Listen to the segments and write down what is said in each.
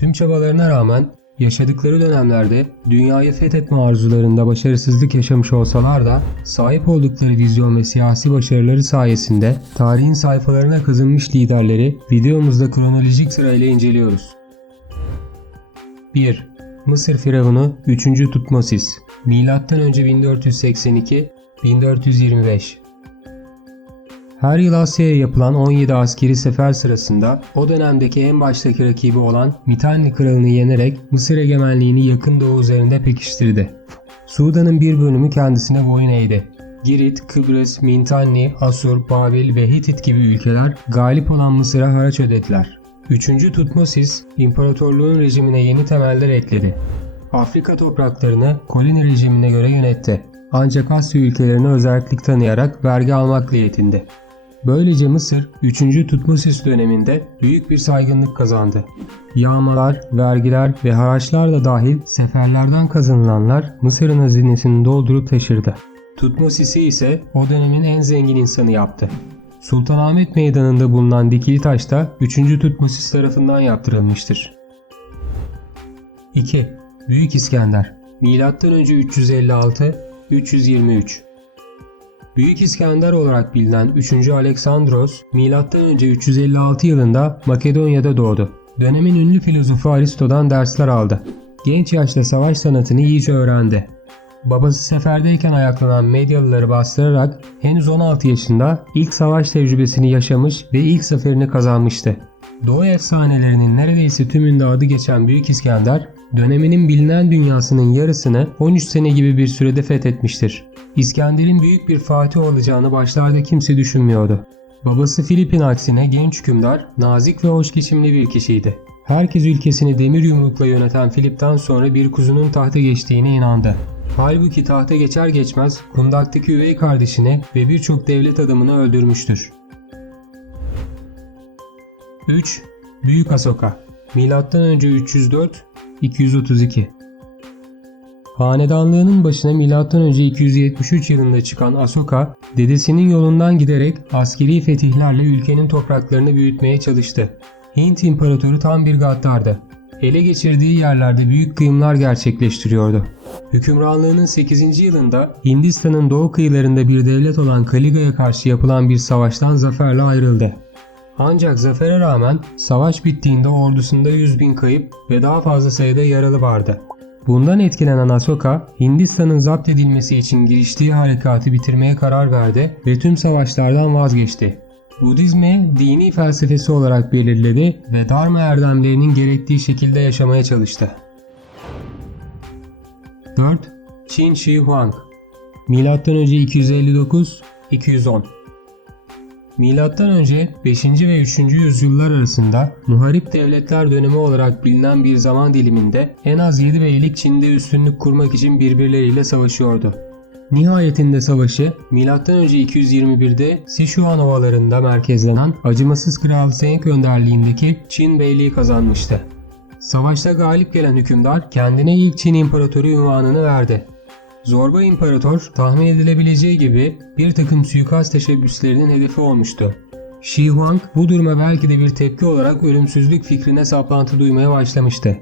Tüm çabalarına rağmen yaşadıkları dönemlerde dünyayı fethetme arzularında başarısızlık yaşamış olsalar da sahip oldukları vizyon ve siyasi başarıları sayesinde tarihin sayfalarına kazınmış liderleri videomuzda kronolojik sırayla inceliyoruz. 1. Mısır Firavunu 3. Tutmosis M.Ö. 1482 1425 her yıl Asya'ya yapılan 17 askeri sefer sırasında o dönemdeki en baştaki rakibi olan Mitanni kralını yenerek Mısır egemenliğini yakın doğu üzerinde pekiştirdi. Sudan'ın bir bölümü kendisine boyun eğdi. Girit, Kıbrıs, Mintanni, Asur, Babil ve Hitit gibi ülkeler galip olan Mısır'a haraç ödediler. 3. Tutmosis, imparatorluğun rejimine yeni temeller ekledi. Afrika topraklarını koloni rejimine göre yönetti. Ancak Asya ülkelerine özellik tanıyarak vergi almakla yetindi. Böylece Mısır 3. Tutmosis döneminde büyük bir saygınlık kazandı. Yağmalar, vergiler ve haraçlar da dahil seferlerden kazanılanlar Mısır'ın hazinesini doldurup taşırdı. Tutmosis'i ise o dönemin en zengin insanı yaptı. Sultanahmet Meydanı'nda bulunan dikili taş da 3. Tutmosis tarafından yaptırılmıştır. 2. Büyük İskender Milattan önce 356 323 Büyük İskender olarak bilinen 3. Aleksandros, M.Ö. 356 yılında Makedonya'da doğdu. Dönemin ünlü filozofu Aristo'dan dersler aldı. Genç yaşta savaş sanatını iyice öğrendi. Babası seferdeyken ayaklanan Medyalıları bastırarak henüz 16 yaşında ilk savaş tecrübesini yaşamış ve ilk zaferini kazanmıştı. Doğu efsanelerinin neredeyse tümünde adı geçen Büyük İskender, döneminin bilinen dünyasının yarısını 13 sene gibi bir sürede fethetmiştir. İskender'in büyük bir fatih olacağını başlarda kimse düşünmüyordu. Babası Filip'in aksine genç hükümdar, nazik ve hoş geçimli bir kişiydi. Herkes ülkesini demir yumrukla yöneten Filip'ten sonra bir kuzunun tahta geçtiğine inandı. Halbuki tahta geçer geçmez kundaktaki üvey kardeşini ve birçok devlet adamını öldürmüştür. 3. Büyük Asoka Milattan önce 304 232 Hanedanlığının başına M.Ö. 273 yılında çıkan Asoka, dedesinin yolundan giderek askeri fetihlerle ülkenin topraklarını büyütmeye çalıştı. Hint imparatoru tam bir gaddardı. Ele geçirdiği yerlerde büyük kıyımlar gerçekleştiriyordu. Hükümranlığının 8. yılında Hindistan'ın doğu kıyılarında bir devlet olan Kaliga'ya karşı yapılan bir savaştan zaferle ayrıldı. Ancak zafere rağmen savaş bittiğinde ordusunda 100 bin kayıp ve daha fazla sayıda yaralı vardı. Bundan etkilenen Asoka, Hindistan'ın zapt edilmesi için giriştiği harekatı bitirmeye karar verdi ve tüm savaşlardan vazgeçti. Budizmi dini felsefesi olarak belirledi ve Dharma erdemlerinin gerektiği şekilde yaşamaya çalıştı. 4. Qin Shi Huang Milattan önce 259 210 Önce 5. ve 3. yüzyıllar arasında muharip devletler dönemi olarak bilinen bir zaman diliminde en az 7 beylik Çin'de üstünlük kurmak için birbirleriyle savaşıyordu. Nihayetinde savaşı M.Ö. 221'de Sichuan ovalarında merkezlenen acımasız Kral Zheng önderliğindeki Çin Beyliği kazanmıştı. Savaşta galip gelen hükümdar kendine ilk Çin İmparatoru unvanını verdi. Zorba İmparator tahmin edilebileceği gibi bir takım suikast teşebbüslerinin hedefi olmuştu. Shi Huang bu duruma belki de bir tepki olarak ölümsüzlük fikrine saplantı duymaya başlamıştı.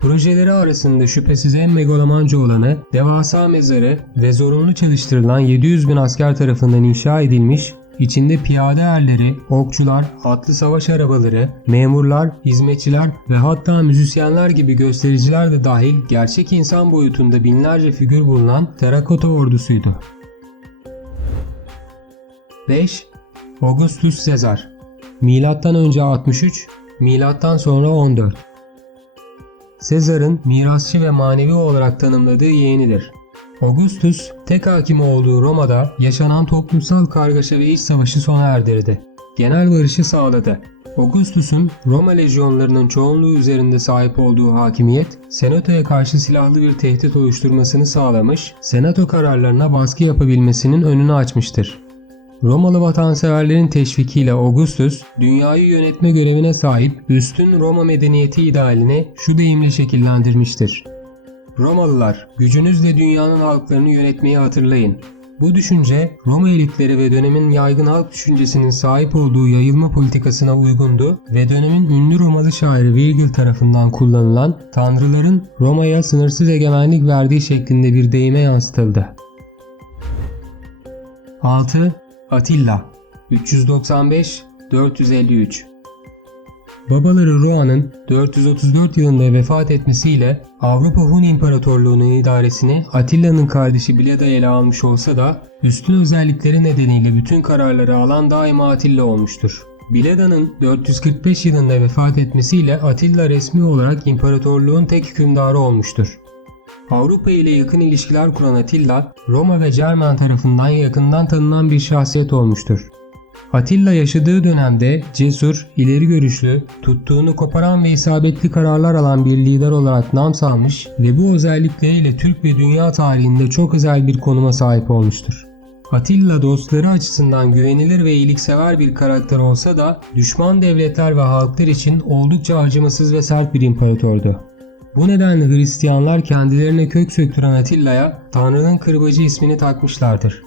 Projeleri arasında şüphesiz en megalomanca olanı devasa mezarı ve zorunlu çalıştırılan 700 bin asker tarafından inşa edilmiş İçinde piyade erleri, okçular, atlı savaş arabaları, memurlar, hizmetçiler ve hatta müzisyenler gibi göstericiler de dahil gerçek insan boyutunda binlerce figür bulunan terakota ordusuydu. 5. Augustus Caesar Milattan önce 63, milattan sonra 14. Sezar'ın mirasçı ve manevi olarak tanımladığı yeğenidir. Augustus tek hakim olduğu Roma'da yaşanan toplumsal kargaşa ve iç savaşı sona erdirdi. Genel barışı sağladı. Augustus'un Roma lejyonlarının çoğunluğu üzerinde sahip olduğu hakimiyet, Senato'ya karşı silahlı bir tehdit oluşturmasını sağlamış, Senato kararlarına baskı yapabilmesinin önünü açmıştır. Romalı vatanseverlerin teşvikiyle Augustus, dünyayı yönetme görevine sahip üstün Roma medeniyeti idealini şu deyimle şekillendirmiştir. Romalılar, gücünüzle dünyanın halklarını yönetmeyi hatırlayın. Bu düşünce Roma elitleri ve dönemin yaygın halk düşüncesinin sahip olduğu yayılma politikasına uygundu ve dönemin ünlü Romalı şairi Virgil tarafından kullanılan tanrıların Roma'ya sınırsız egemenlik verdiği şeklinde bir deyime yansıtıldı. 6. Atilla 395-453 Babaları Roan'ın 434 yılında vefat etmesiyle Avrupa Hun İmparatorluğu'nun idaresini Atilla'nın kardeşi Bleda ele almış olsa da üstün özellikleri nedeniyle bütün kararları alan daima Atilla olmuştur. Bleda'nın 445 yılında vefat etmesiyle Atilla resmi olarak imparatorluğun tek hükümdarı olmuştur. Avrupa ile yakın ilişkiler kuran Atilla, Roma ve Cermen tarafından yakından tanınan bir şahsiyet olmuştur. Atilla yaşadığı dönemde cesur, ileri görüşlü, tuttuğunu koparan ve isabetli kararlar alan bir lider olarak nam salmış ve bu özellikleriyle Türk ve dünya tarihinde çok özel bir konuma sahip olmuştur. Atilla dostları açısından güvenilir ve iyiliksever bir karakter olsa da düşman devletler ve halklar için oldukça acımasız ve sert bir imparatordu. Bu nedenle Hristiyanlar kendilerine kök söktüren Atilla'ya Tanrı'nın kırbacı ismini takmışlardır.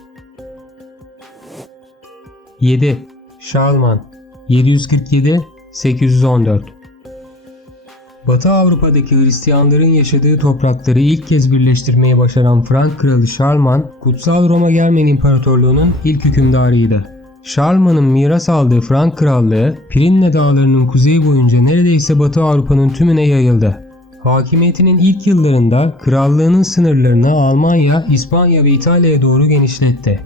7. Şalman 747-814 Batı Avrupa'daki Hristiyanların yaşadığı toprakları ilk kez birleştirmeyi başaran Frank kralı Şarlman, Kutsal Roma Germen İmparatorluğu'nun ilk hükümdarıydı. Şarlman'ın miras aldığı Frank krallığı, Pirinne dağlarının kuzeyi boyunca neredeyse Batı Avrupa'nın tümüne yayıldı. Hakimiyetinin ilk yıllarında krallığının sınırlarını Almanya, İspanya ve İtalya'ya doğru genişletti.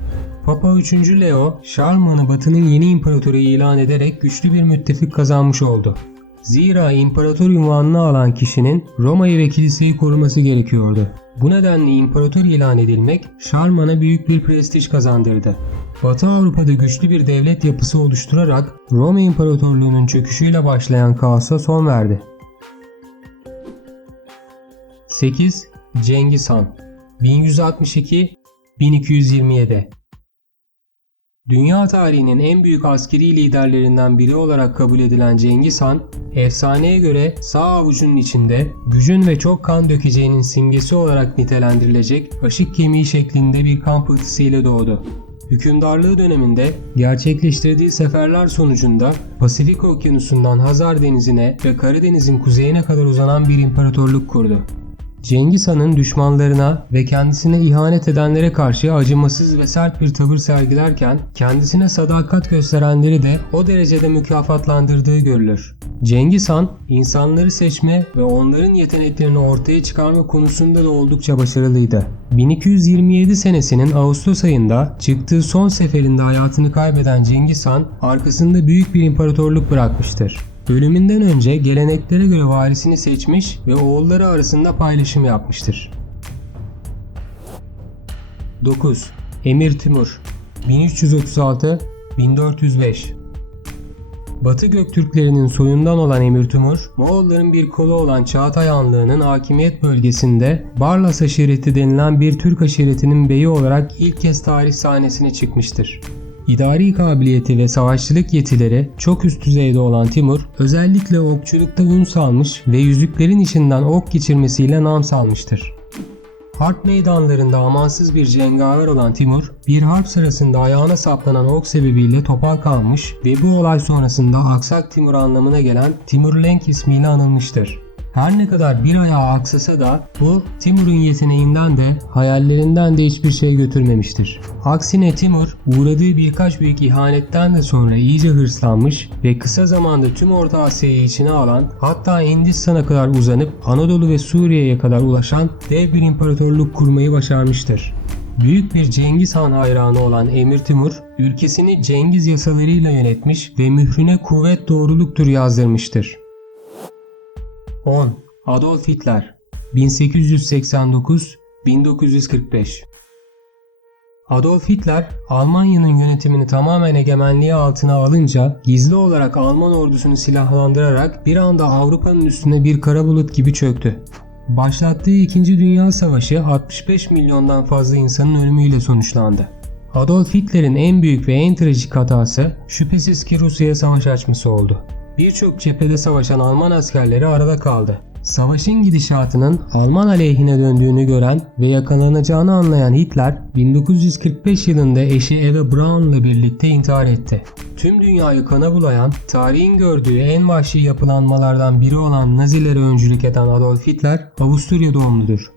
Papa 3. Leo, Şarlman'ı Batı'nın yeni imparatoru ilan ederek güçlü bir müttefik kazanmış oldu. Zira imparator ünvanını alan kişinin Roma'yı ve kiliseyi koruması gerekiyordu. Bu nedenle imparator ilan edilmek Şarlman'a büyük bir prestij kazandırdı. Batı Avrupa'da güçlü bir devlet yapısı oluşturarak Roma İmparatorluğu'nun çöküşüyle başlayan kaosa son verdi. 8. Cengiz Han 1162-1227 Dünya tarihinin en büyük askeri liderlerinden biri olarak kabul edilen Cengiz Han, efsaneye göre sağ avucunun içinde gücün ve çok kan dökeceğinin simgesi olarak nitelendirilecek aşık kemiği şeklinde bir kan pıhtısıyla doğdu. Hükümdarlığı döneminde gerçekleştirdiği seferler sonucunda Pasifik Okyanusu'ndan Hazar Denizi'ne ve Karadeniz'in kuzeyine kadar uzanan bir imparatorluk kurdu. Cengiz Han'ın düşmanlarına ve kendisine ihanet edenlere karşı acımasız ve sert bir tavır sergilerken kendisine sadakat gösterenleri de o derecede mükafatlandırdığı görülür. Cengiz Han, insanları seçme ve onların yeteneklerini ortaya çıkarma konusunda da oldukça başarılıydı. 1227 senesinin Ağustos ayında çıktığı son seferinde hayatını kaybeden Cengiz Han, arkasında büyük bir imparatorluk bırakmıştır. Ölümünden önce geleneklere göre varisini seçmiş ve oğulları arasında paylaşım yapmıştır. 9. Emir Timur 1336-1405 Batı Göktürklerinin soyundan olan Emir Timur, Moğolların bir kolu olan Çağatay Hanlığı'nın hakimiyet bölgesinde Barlas aşireti denilen bir Türk aşiretinin beyi olarak ilk kez tarih sahnesine çıkmıştır. İdari kabiliyeti ve savaşçılık yetileri çok üst düzeyde olan Timur, özellikle okçulukta ün salmış ve yüzüklerin içinden ok geçirmesiyle nam salmıştır. Harp meydanlarında amansız bir cengaver olan Timur, bir harp sırasında ayağına saplanan ok sebebiyle topal kalmış ve bu olay sonrasında Aksak Timur anlamına gelen Timurlenk ismiyle anılmıştır. Her ne kadar bir ayağı aksasa da bu Timur'un yeteneğinden de hayallerinden de hiçbir şey götürmemiştir. Aksine Timur uğradığı birkaç büyük ihanetten de sonra iyice hırslanmış ve kısa zamanda tüm Orta Asya'yı içine alan hatta Hindistan'a kadar uzanıp Anadolu ve Suriye'ye kadar ulaşan dev bir imparatorluk kurmayı başarmıştır. Büyük bir Cengiz Han hayranı olan Emir Timur, ülkesini Cengiz yasalarıyla yönetmiş ve mührüne kuvvet doğruluktur yazdırmıştır. 10. Adolf Hitler 1889-1945 Adolf Hitler, Almanya'nın yönetimini tamamen egemenliği altına alınca gizli olarak Alman ordusunu silahlandırarak bir anda Avrupa'nın üstüne bir kara bulut gibi çöktü. Başlattığı 2. Dünya Savaşı 65 milyondan fazla insanın ölümüyle sonuçlandı. Adolf Hitler'in en büyük ve en trajik hatası şüphesiz ki Rusya'ya savaş açması oldu. Birçok cephede savaşan Alman askerleri arada kaldı. Savaşın gidişatının Alman aleyhine döndüğünü gören ve yakalanacağını anlayan Hitler 1945 yılında eşi Eva Braun ile birlikte intihar etti. Tüm dünyayı kana bulayan, tarihin gördüğü en vahşi yapılanmalardan biri olan Nazilere öncülük eden Adolf Hitler Avusturya doğumludur.